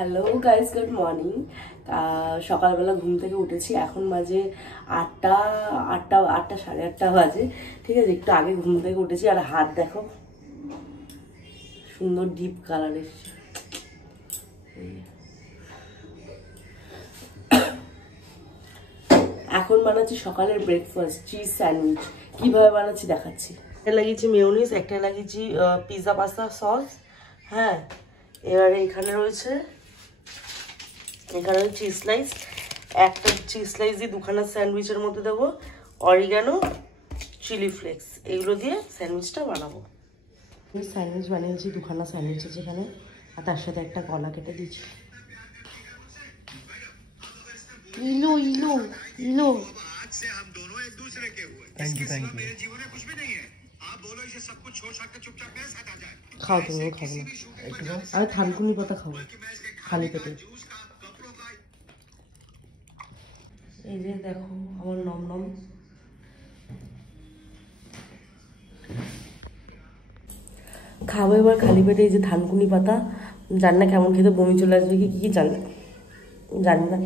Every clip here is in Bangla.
Hello guys, good morning. সকালবেলা ঘুম থেকে উঠেছি, এখন বাজে 8টা সাড়ে 8টা বাজে। ঠিক আছে, একটু আগে ঘুম থেকে উঠেছি। আর হাত দেখো, সুন্দর ডিপ কালার এসছে। এখন বানাচ্ছি সকালের ব্রেকফাস্ট, চিজ স্যান্ডউইচ। কিভাবে বানাচ্ছি দেখাচ্ছি। একটা লাগিয়েছি মেয়োনিজ, একটা লাগিয়েছি পিৎজা পাস্তা সস। হ্যাঁ, এবারে এখানে রয়েছে চিজ স্লাইস। একটা চিজ স্লাইস দিয়ে দুখানা স্যান্ডউইচের মধ্যে দেবো অরিগানো, চিলি ফ্লেক্স। এগুলো দিয়ে স্যান্ডউইচটা বানাবো। স্যান্ডউইচ বানিয়েছি, দুখানা স্যান্ডউইচ আছে এখানে, আর তার সাথে একটা কলা কেটে দিচ্ছি। ইলো ইলো ইলো, খাও তুমিও খাবো না, আমি থানকুনি পাতা খাবো খালি পেটে। এই যে দেখো আমার নম নম। খাবো এবার খালি পেটে। এই যে থানকুনি পাতা, জানি না কেমন খেতে, বমি চলে আসবে কি কি জানি না।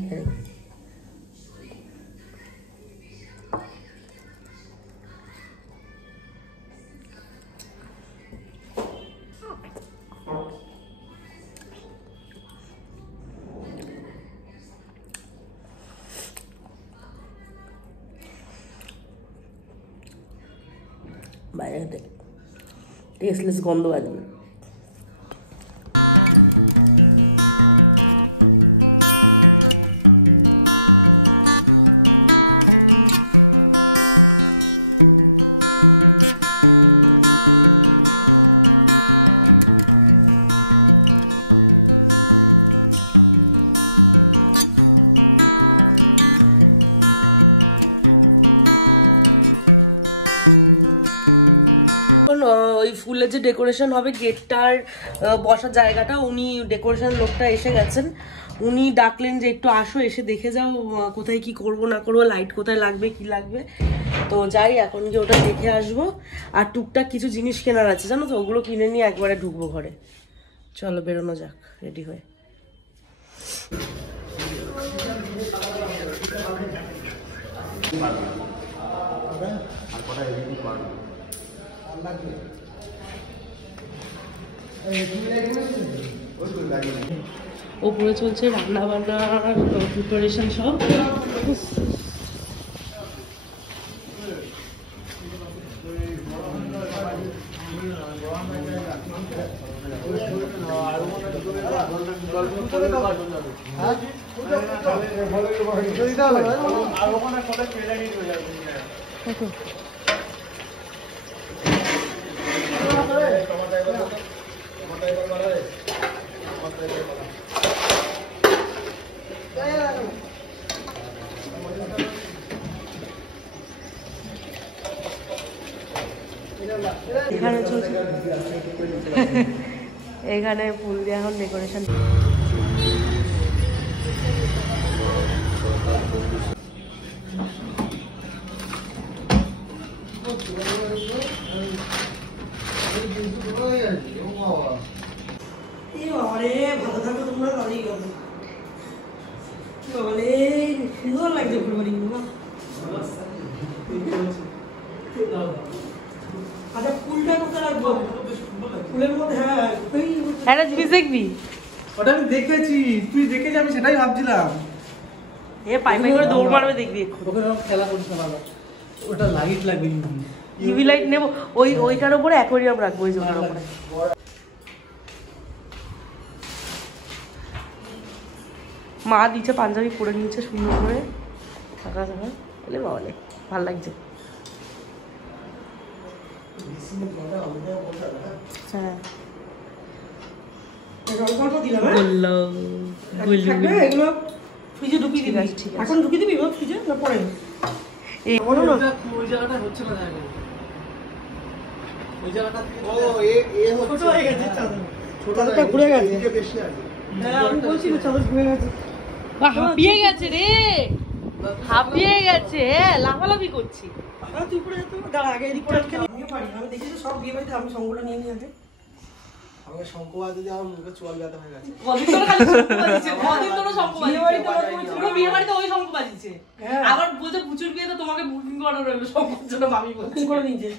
বাইরে টেস্টলেস গন্ধ আসবে। ওই ফুলের যে ডেকোরেশন হবে, গেটটার বসার জায়গাটা, উনি ডেকোরেশন লোকটা এসে গেছেন। উনি ডাকলেন যে একটু আসো, এসে দেখে যাও কোথায় কি করব না করবো, লাইট কোথায় লাগবে কি লাগবে। তো যাই, এখন গিয়ে ওটা দেখে আসবো। আর টুকটাক কিছু জিনিস কেনার আছে জানো তো, ওগুলো কিনে নিয়ে একবারে ঢুকবো ঘরে। চলো বেরোনো যাক রেডি হয়ে। ওপরে চলছে রান্না বান্নার প্রিপারেশন সব। এখানে চলছে, এখানে ফুল দিয়ে এখন ডেকোরেশন। ভালো থাকো তোমরা, অনেক সুন্দর লাগছে ফুলবাড়ি। আচ্ছা, ফুলটা কোথায় রাখবো? ফুলের মধ্যে, হ্যাঁ একটা জিনিস দেখবি, ওটা আমি দেখেছি, তুই দেখে যাবি সেটাই ভাবছিলাম। এ পাই পাই করে দৌড় মারবে দেখবি। ওকে খেলা করিস না বাবা, ওটা লাইট লাগবে, ইউভি লাইট নেবো। ওইটার উপরে অ্যাকোয়ারিয়াম রাখবো, ওই জোটার উপরে। মা দিচ্ছে পাঞ্জাবি পরে নিয়েছে সুন্দর করে, থাকা থাকা বলে বাবালে ভাল লাগছে। হ্যাঁ এগুলো ফ্রিজে ঢুকিয়ে দিবি। এখন ঢুকিয়ে দিবি ফ্রিজে না পরে? এই বলো না, ওই জায়গাটা হচ্ছে না, ওই জায়গাটা ছোট হয়ে গেছে, চাদরটা ঘুরে গেছে বেশি আছে। হ্যাঁ আমি বলছি চাদর ঘুরে গেছে, হাঁপিয়ে গেছে রে, হাঁপিয়ে গেছে। হ্যাঁ লাফালাফি করছি। তুই উপরে যেতে দাঁড়া, আগে এদিকটা আমিও পারি, আমি দেখেছি সব বিয়ে বাড়িতে আমি সঙ্গটা নিয়ে নিয়ে আগে। আমাকে শঙ্কবাদ দিয়ে আমার মুখে চোয়াল ব্যথা হয়ে গেছে। কদিন ধরে খালি শঙ্খ বাজিয়েছে, কদিন ধরে শঙ্খ বাজিয়েছে। পুরো বিয়ে বাড়িতে ওই শঙ্খ বাজিয়েছে। আবার বলছে পুচুর বিয়েতে তোমাকে বুকিং করা রইলো শঙ্খের জন্য, মামি বলছে করে নিয়েছে।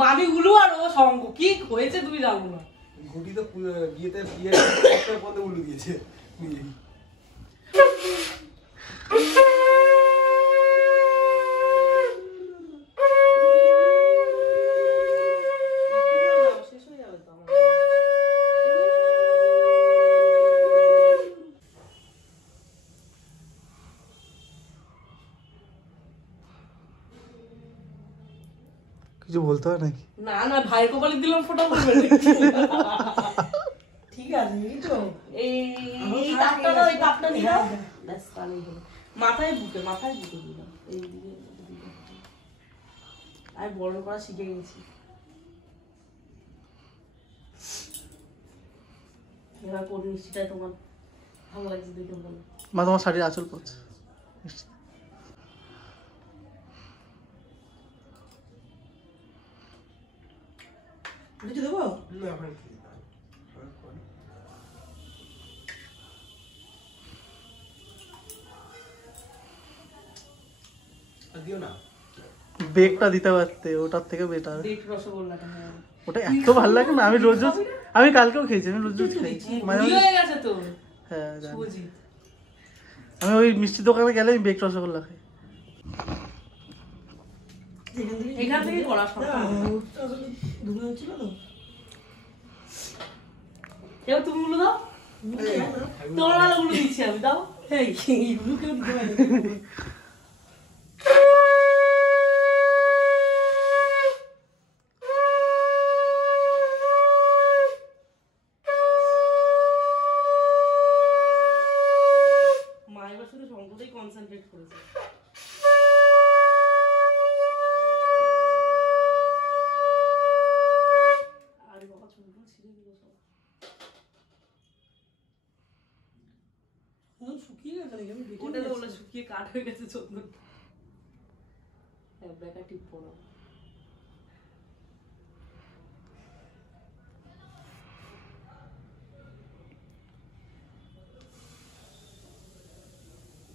মামি উলু আর ও শঙ্খ, কি হয়েছে তুমি জানো না। ঘুটি তো বিয়েতে পথে উলু দিয়েছে। কিছু বলতে হয় নাকি? না না, ভাইয়ের কপালে দিলাম ফোঁটা পড়বে। ঠিক আছে, এই তাপটা না, ওই তাপটা নিয়ে ব্যাস তাহলেই হলো। মাথায় বুকে দিলাম, এই দিকে আমি বড় করা শিখে গেছি। এবার কোন মিষ্টিটাই তোমার ভালো লাগছে দেখে বলো। মা তোমার শাড়ির আঁচল পড়ছে। কিছু দেবো? দিও না, বেকটা দিতে পারতে, ওটার থেকে বেটার। বেক রসগোল্লাটা, হ্যাঁ ওটা এত ভালো লাগে না, আমি রোজ আমি কালকেও খেয়েছি, আমি রোজ খাই। হয়ে গেছে তো। হ্যাঁ জানি। সুজি আমি ওই মিষ্টি দোকানে গেলে আমি বেক রসগোল্লা খাই। এখান থেকে করা সম্ভব। এবার তুমি গুলো দাও, তোমার ভালো গুলো দিচ্ছি আমি, দাও। এইগুলো কেউ দিতে পারে না। মা এবার শুধু শঙ্করটাই কনসেন্ট্রেট করেছে। আরে বাবা, চুলগুলো ছিঁড়ে দিল সব। শুকিয়ে গেছে নাকি? আমি দেখি ওটা তো বলে শুকিয়ে কাঠ হয়ে গেছে চন্দন। হ্যাঁ, ব্যাকা টিপ পড়ো।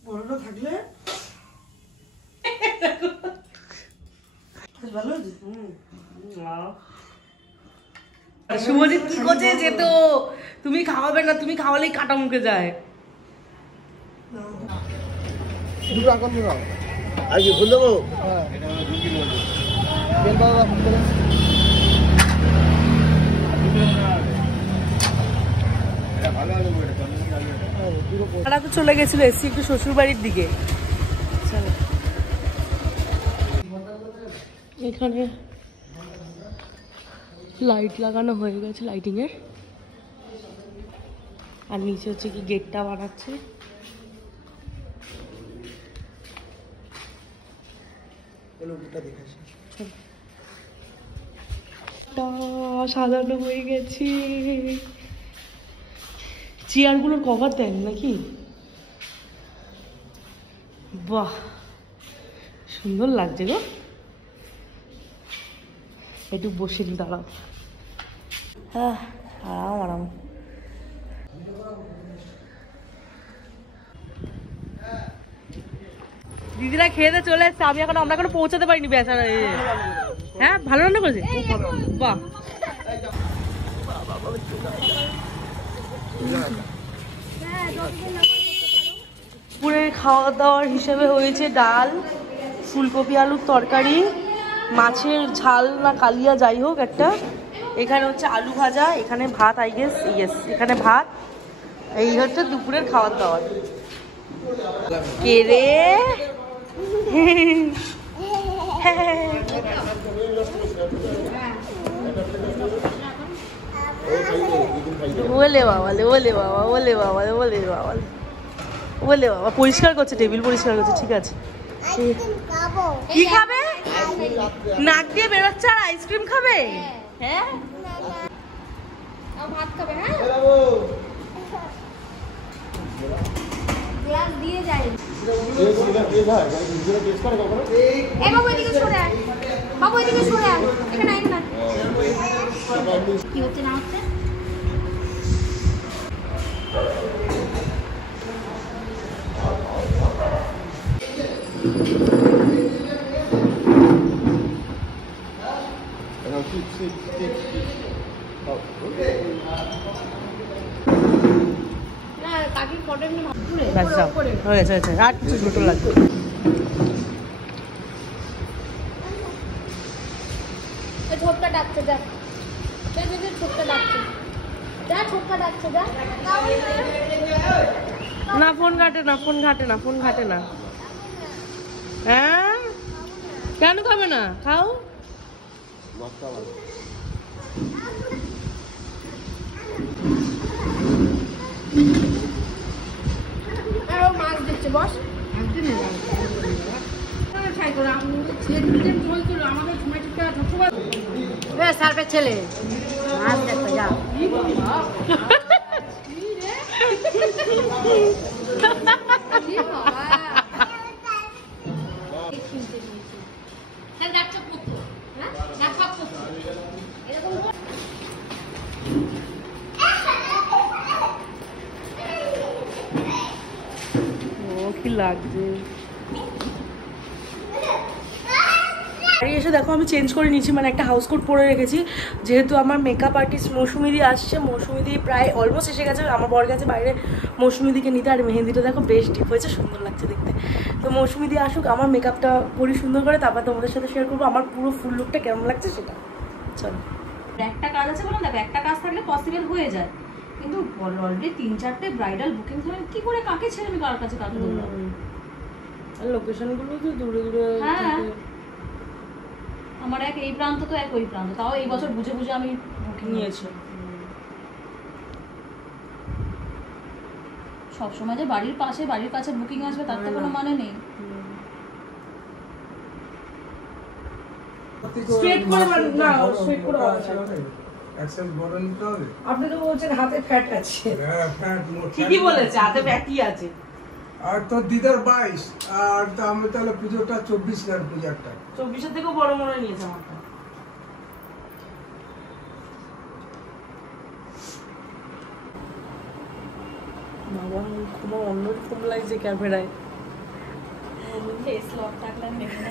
বড়টা থাকলে ভালো হয়েছে। শুভজিৎ কি করছে যেত, তুমি খাওয়াবে না, তুমি খাওয়ালেই কাটা মুখে যায়। দুটো আঙ্কল দাও। আর কি ফুল দেবো? হ্যাঁ, বেল বাবা ফুল দেবো। তারা তো চলে গেছিল, এসছি একটু শ্বশুর বাড়ির দিকে। এখানে লাইট লাগানো হয়ে গেছে, লাইটিং এর। আর নিচে হচ্ছে কি গেটটা বানাচ্ছে। সাজানো হয়ে গেছে। চেয়ারগুলোর কভার দেন নাকি? বাহ, সুন্দর লাগছে গো। একটু বসে নি, দাঁড়াও। হ্যাঁ, আরাম আরাম। দিদিরা খেয়ে চলে এসছে, আমরা এখনো পৌঁছাতে পারিনি বেচারা। হ্যাঁ, ভালো রান্না করেছে, বাহ। দুপুরে খাওয়া দাওয়ার হিসেবে হয়েছে ডাল, ফুলকপি আলুর তরকারি, মাছের ঝাল না কালিয়া যাই হোক একটা, এখানে হচ্ছে আলু ভাজা, এখানে ভাত, আই গেস ইয়েস এখানে ভাত। এই হচ্ছে দুপুরের খাওয়ার দাওয়ার। কে রে? বলে বাবা, বলে বাবা, বলে বাবা, বলে বাবা, বলে বাবা। পরিষ্কার করছে, টেবিল পরিষ্কার করছে, ঠিক আছে। কি খাবে? নাক দিয়ে বেরোচ্ছে আর আইসক্রিম খাবে? হ্যাঁ, ভাত খাবে। হ্যাঁ, গ্লাস দিয়ে যায়। এই বাবু এদিকে সরে আয়, বাবু এদিকে সরে আয়, এখানে আয় না। কি হচ্ছে না হচ্ছে? কাকির ফটো এমনি হয়েছে আর কিছু ছোট লাগবে। ছোটটা ডাকছে যা ছোটটা ডাকছে যা ছোটটা ডাকছে যা না ফোন ঘাটে না হ্যাঁ কেন খাবে না খাও মাছ দিচ্ছে বস সার্ভের ছেলে মাছ দেখো যা কি লাগছে বাড়ি এসে দেখো আমি চেঞ্জ করে নিয়েছি, মানে একটা হাউস কোট পরে রেখেছি যেহেতু আমার মেকআপ আর্টিস্ট মৌসুমিদি আসছে। মৌসুমিদি প্রায় অলমোস্ট এসে গেছে, আমার বর গেছে বাইরে মৌসুমিদিকে নিতে। আর মেহেন্দিটা দেখো বেশ ডিপ হয়েছে, সুন্দর লাগছে দেখতে। তো মৌসুমিদি আসুক, আমার মেকআপটা করি সুন্দর করে, তারপর তোমাদের সাথে শেয়ার করবো আমার পুরো ফুল লুকটা কেমন লাগছে সেটা। চলো একটা কাজ আছে বললাম, দেখো একটা কাজ থাকলে পসিবল হয়ে যায়, কিন্তু অলরেডি 3-4টে ব্রাইডাল বুকিং থাকলে কি করে কাকে ছেড়ে আমি কার কাছে কাকে বললাম। আর লোকেশনগুলো তো দূরে দূরে। হ্যাঁ আমার এক এই প্রান্ত তো এক ওই প্রান্ত, তাও এই বছর বুঝে বুঝে আমি বুকিং নিয়েছি। সবসময় যে বাড়ির কাছে বুকিং আসবে তার তো কোনো মানে নেই। স্ট্রেট করে না, স্ট্রেট করে অ্যাকসেস বড় নিতে হবে। আপনি তো বলছেন হাতে ফ্যাট আছে। হ্যাঁ ফ্যাট মোট ঠিকই বলেছে, হাতে ফ্যাটই আছে। আর তোর দিদার 22 আর তো আমি তাহলে পুজোটা 24 এর পূজাটা 24-এর থেকেও বড় মনে হয় নিয়েছে আমারটা। বাবা খুব অন্যরকম লাগছে ক্যামেরায়। ফেস লক থাকলে নেবে না।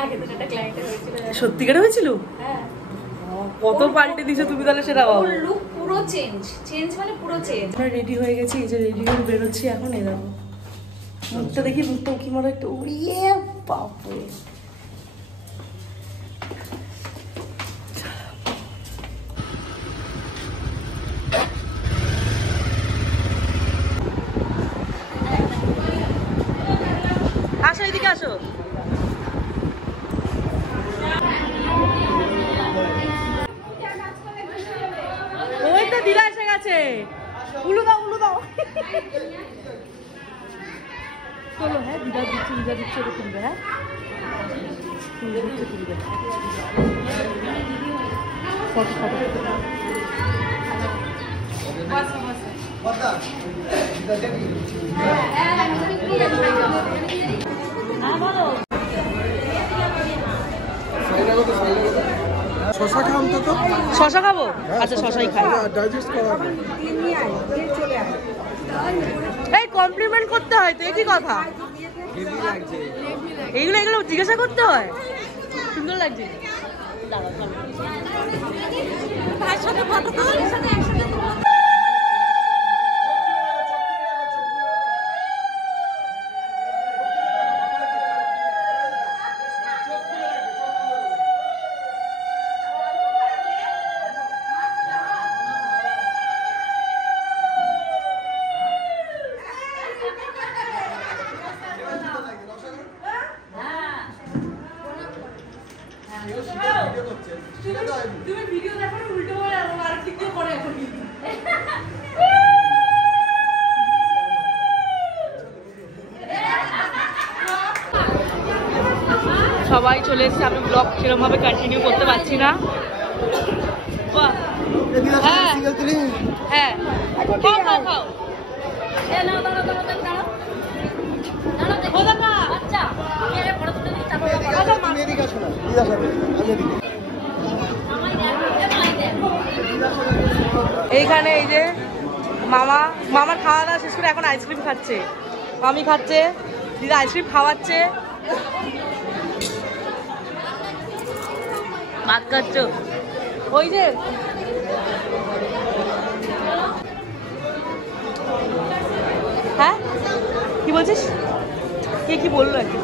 আগে তো একটা ক্লায়েন্টের হয়েছিল। সত্যিকারে হয়েছিল? হ্যাঁ কত পাল্টে দিছো তুমি তাহলে সেটা বাবা। লুক পুরো চেঞ্জ মানে পুরো চেঞ্জ। আমরা রেডি হয়ে গেছি, এই যে রেডি হয়ে বেরোচ্ছি এখন। এই দেখো মুখটা দেখি, মুখটা কি মনে একটা উড়িয়ে বাপরে। আসো এদিকে আসো। ওই তো দিদা এসে গেছে, উলু দাও চলো। হ্যাঁ দিদা দিচ্ছে এটা কিনবে। হ্যাঁ শশা খাও অন্তত। শশা খাবো? আচ্ছা শশাই খাই। ডাইজেস্ট করা এই কমপ্লিমেন্ট করতে হয় তো, একই কথা। এইগুলো জিজ্ঞাসা করতে হয়। সুন্দর লাগছে। তুমি ভিডিও দেখো না, উল্টো করে আর ঠিক দিয়ে পড়ে এখন। সবাই চলে এসেছে, আমি ব্লগ সেরকম ভাবে কন্টিনিউ করতে পারছি না। হ্যাঁ হ্যাঁ খাও। এইখানে এই যে মামার খাওয়া দাওয়া শেষ করে এখন আইসক্রিম খাচ্ছে, মামি খাচ্ছে, দিদা আইসক্রিম খাওয়াচ্ছে। ভাত খাচ্ছ ওই যে হ্যাঁ কি বলছিস কে কি বললো আর কি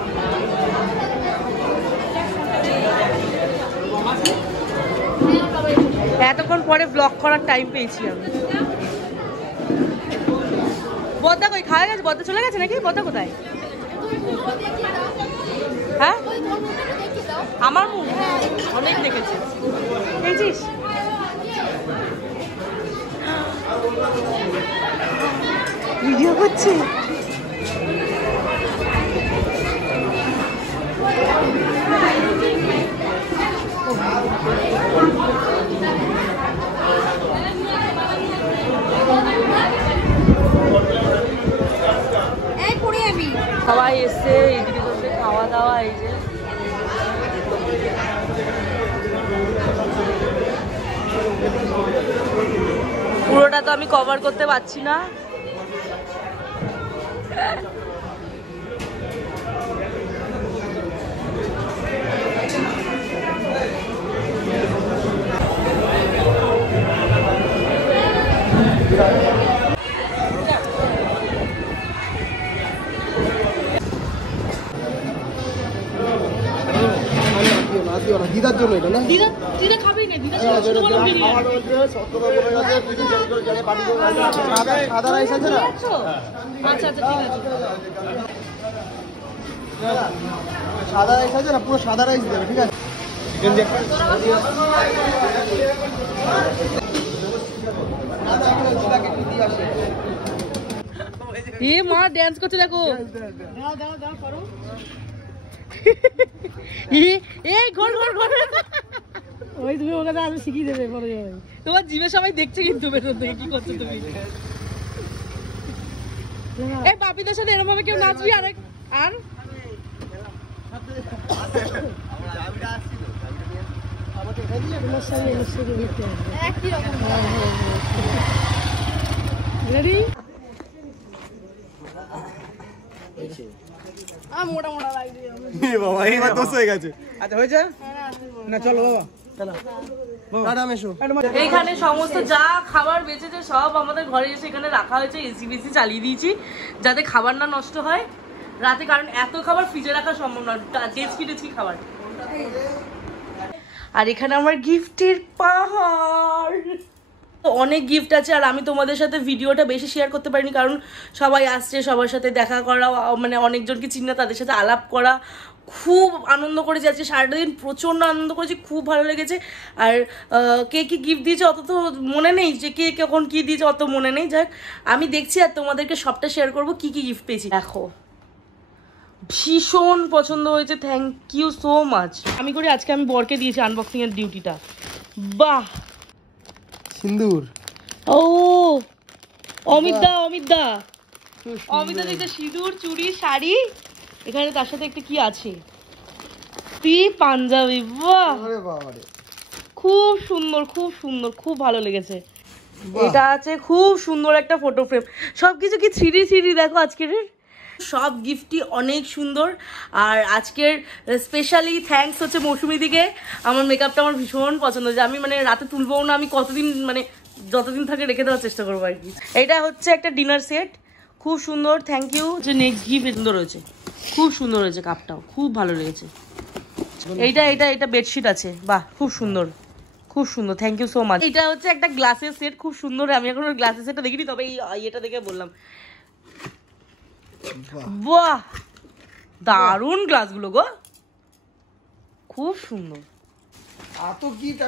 এতক্ষণ পরে ব্লগ করার টাইম পেয়েছি আমি বদ্দা কই খাওয়া গেছে বদ্দা চলে গেছে নাকি বদ্দা কোথায় হ্যাঁ আমার মুখ অনেক দেখেছি দেখছিস ভিডিও করছি সবাই এসছে এদিকে চলছে খাওয়া দাওয়া এই যে পুরোটা তো আমি কভার করতে পারছি না দিদার জন্য এটা না দিদা দিদা খাবেই না দিদা ছোট বড় সাদা রাইস আছে না আচ্ছা আচ্ছা ঠিক আছে সাদা রাইস আছে না পুরো সাদা রাইস দেবে ঠিক আছে এ মা ড্যান্স করছে দেখো এই ঘর ঘর ঘর ওই তুমি ওকে আরো শিখিয়ে দেবে পরে তোমার জিভে সবাই দেখছে কিন্তু বেরো থেকে কি করছো তুমি এই বাপিদের সাথে এরকম ভাবে কেউ নাচবি আর আর রেডি মোটা মোটা লাগছে বাবা এইবার দোষ হয়ে গেছে আচ্ছা হয়েছে না চলো বাবা এইখানে সমস্ত যা খাবার বেঁচেছে সব আমাদের ঘরে এসে এখানে রাখা হয়েছে এসি বেসি চালিয়ে দিয়েছি যাতে খাবার না নষ্ট হয় রাতে কারণ এত খাবার ফ্রিজে রাখা সম্ভব না টেচকি খাবার আর এখানে আমার গিফটের পাহাড় অনেক গিফট আছে আর আমি তোমাদের সাথে ভিডিওটা বেশি শেয়ার করতে পারিনি কারণ সবাই আসছে সবার সাথে দেখা করা মানে অনেকজনকে চিনা তাদের সাথে আলাপ করা খুব আনন্দ করে যাচ্ছে সারাটা দিন প্রচণ্ড আনন্দ করেছি খুব ভালো লেগেছে আর কে কি গিফট দিয়েছে অত তো মনে নেই যে কে কখন কি দিয়েছে অত মনে নেই যাক আমি দেখছি আর তোমাদেরকে সবটা শেয়ার করবো কি কি গিফট পেয়েছি দেখো ভীষণ পছন্দ হয়েছে থ্যাংক ইউ সো মাচ আমি করি আজকে আমি বরকে দিয়েছি আনবক্সিং এর ডিউটিটা বাহ সিন্দুর ও অমিত দা দিতে সিঁদুর চুড়ি শাড়ি এখানে তার সাথে একটা কি আছে পাঞ্জাবি বাহ খুব সুন্দর খুব ভালো লেগেছে এটা আছে খুব সুন্দর একটা ফটো ফ্রেম সবকিছু কি 3D দেখো আজকের সব গিফটই অনেক সুন্দর আর আজকের স্পেশালি থ্যাঙ্কস হচ্ছে মৌসুমি দিকে আমার মেকআপটা আমার ভীষণ পছন্দ হয়েছে আমি মানে রাতে তুলবও না আমি কতদিন মানে যতদিন থাকে রেখে দেওয়ার চেষ্টা করবো আর কি এটা হচ্ছে একটা ডিনার সেট খুব সুন্দর থ্যাংক ইউ যে নেক্সট গিফট সুন্দর হয়েছে খুব সুন্দর হয়েছে কাপটাও খুব ভালো লেগেছে এটা বেডশিট আছে বাহ খুব সুন্দর থ্যাংক ইউ সো মাচ এটা হচ্ছে একটা গ্লাসের সেট খুব সুন্দর আমি এখন গ্লাসের সেটটা দেখিনি তবে এটা দেখে বললাম বাহ দারুণ গ্লাসগুলো গো খুব সুন্দর এত গিফট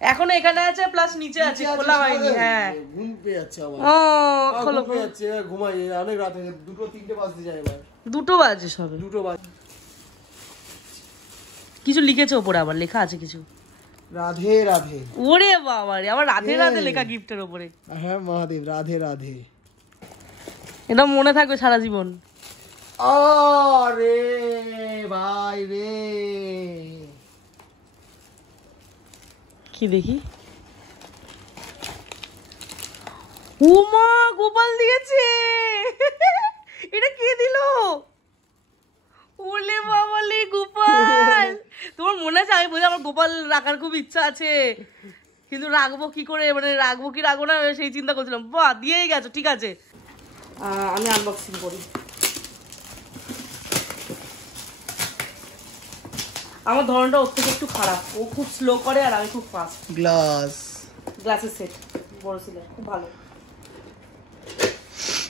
এখনো এখানে আছে প্লাস নিচে আছে খোলা হয়নি হ্যাঁ ঘুম পেয়ে যাচ্ছে আমার ও খোলো পেয়ে যাচ্ছে ঘুমাই অনেক রাত হয়ে 2-3টে বাজতে যায় এবার 2 বাজে সবে 2 বাজে কিছু লিখেছে ওপরে আবার লেখা আছে কিছু রাধে রাধে ওরে বাবা রে আবার রাধে রাধে লেখা গিফটের ওপরে হ্যাঁ মহাদেব রাধে রাধে এটা মনে থাকবে সারা জীবন আরে ভাই রে কি দেখি উমা গোপাল দিয়েছে এটা কে দিল ওলে বাবালে গোপাল তোমার মনে আছে আমি বলি আমার গোপাল রাখার খুব ইচ্ছা আছে, কিন্তু রাখবো কি করে, মানে রাখবো কি রাখবো না সেই চিন্তা করছিলাম। বাহ, দিয়েই গেছো, ঠিক আছে। আমি আনবক্সিং করি। আমার ধরনটা ওর থেকে একটু খারাপ, ও খুব স্লো করে আর আমি খুব ফাস্ট। গ্লাসের সেট বড় ছিল, খুব ভালো।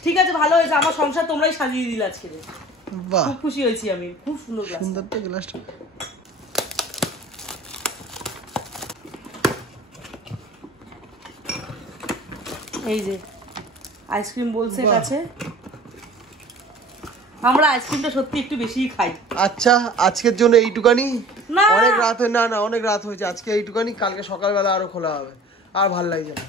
ঠিক আছে, ভালো হয়েছে, আমার সংসার তোমরাই সাজিয়ে দিলে আজকে। বাহ, খুব খুশি হয়েছি আমি, খুব সুন্দর গ্লাস। সুন্দর তো গ্লাসটা। এই যে আইসক্রিম বলছে কাছে, আমরা আইসক্রিমটা সত্যি একটু বেশিই খাই। আচ্ছা, আজকের জন্য এইটুকানি। না। অনেক রাত হয়ে না অনেক রাত হয়েছে, আজকে এইটুকানি, কালকে সকালবেলা আরো খোলা হবে। আর ভাল লাগছে না,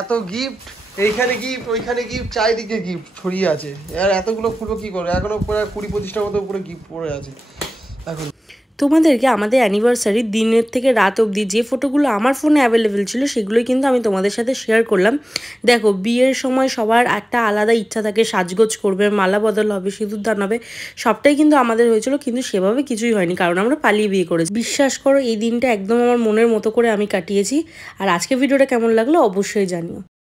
এত গিফট, এইখানে গিফট ওইখানে গিফট, চারিদিকে গিফট ছড়িয়ে আছে। আর এতগুলো খুলবো কি করে, এখনো প্রায় 20-25টার মতো পুরো গিফট পড়ে আছে এখন। তোমাদেরকে আমাদের অ্যানিভার্সারির দিনের থেকে রাত অবধি যে ফটোগুলো আমার ফোনে অ্যাভেলেবেল ছিল সেগুলোই কিন্তু আমি তোমাদের সাথে শেয়ার করলাম। দেখো, বিয়ের সময় সবার একটা আলাদা ইচ্ছা থাকে, সাজগোজ করবে, মালা বদল হবে, সিঁদুর দান হবে, সবটাই কিন্তু আমাদের হয়েছিল, কিন্তু সেভাবে কিছুই হয়নি, কারণ আমরা পালিয়ে বিয়ে করেছি। বিশ্বাস করো, এই দিনটা একদম আমার মনের মতো করে আমি কাটিয়েছি। আর আজকে ভিডিওটা কেমন লাগলো অবশ্যই জানিও।